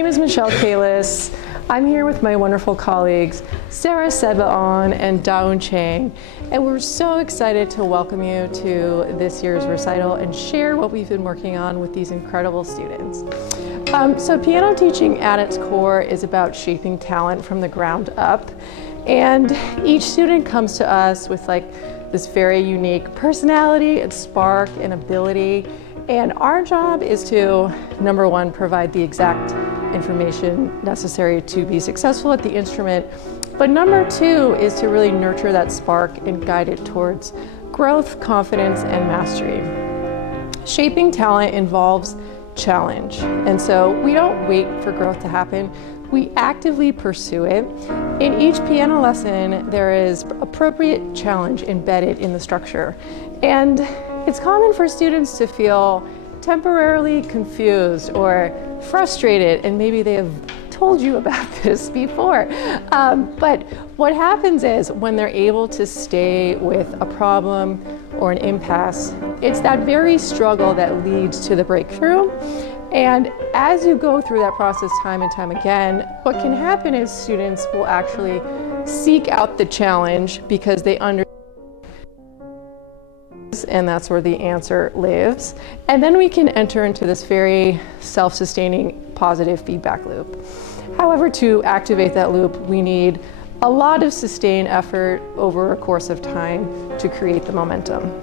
name is Michelle Kalis. I'm here with my wonderful colleagues, Sarah Sebaon and Daun Chang, and we're so excited to welcome you to this year's recital and share what we've been working on with these incredible students. So piano teaching at its core is about shaping talent from the ground up, and each student comes to us with this very unique personality and spark and ability, and our job is to, number one, provide the exact information necessary to be successful at the instrument, but number two is to really nurture that spark and guide it towards growth, confidence, and mastery. Shaping talent involves challenge, and so we don't wait for growth to happen. We actively pursue it. In each piano lesson, there is appropriate challenge embedded in the structure, and it's common for students to feel temporarily confused or frustrated, and maybe they have told you about this before. But what happens is when they're able to stay with a problem or an impasse, it's that very struggle that leads to the breakthrough. And as you go through that process time and time again, what can happen is students will actually seek out the challenge because they understand, and that's where the answer lives. And then we can enter into this very self-sustaining positive feedback loop. However, to activate that loop, we need a lot of sustained effort over a course of time to create the momentum.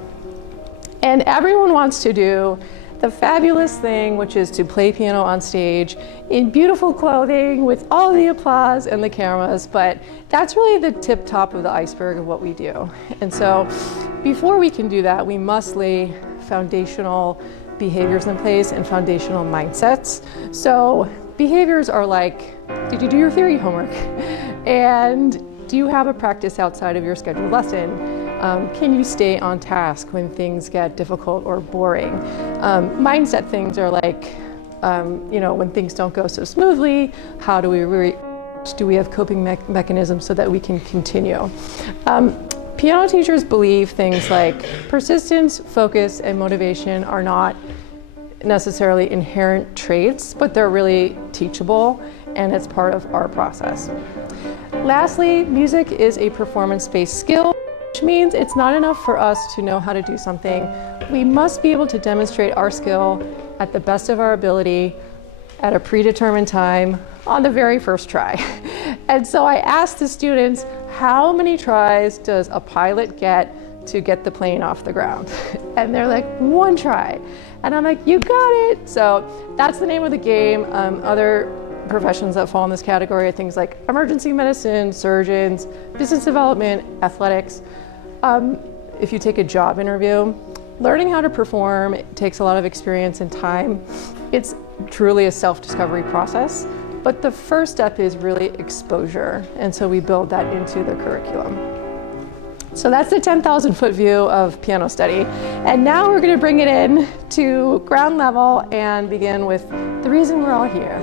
And everyone wants to do the fabulous thing, which is to play piano on stage in beautiful clothing with all the applause and the cameras, but that's really the tip top of the iceberg of what we do. And so before we can do that, we must lay foundational behaviors in place and foundational mindsets. So behaviors are like, did you do your theory homework? And do you have a practice outside of your scheduled lesson? Can you stay on task when things get difficult or boring? Mindset things are like, when things don't go so smoothly, how do we have coping mechanisms so that we can continue? Piano teachers believe things like persistence, focus, and motivation are not necessarily inherent traits, but they're really teachable, and it's part of our process. Lastly, music is a performance-based skill, which means it's not enough for us to know how to do something. We must be able to demonstrate our skill at the best of our ability at a predetermined time on the very first try. And so I asked the students, how many tries does a pilot get to get the plane off the ground? And they're like, 1 try. And I'm like, you got it. So that's the name of the game. Other professions that fall in this category are things like emergency medicine, surgeons, business development, athletics. If you take a job interview, learning how to perform takes a lot of experience and time. It's truly a self-discovery process, but the first step is really exposure, and so we build that into the curriculum. So that's the 10,000-foot view of piano study, and now we're going to bring it in to ground level and begin with the reason we're all here.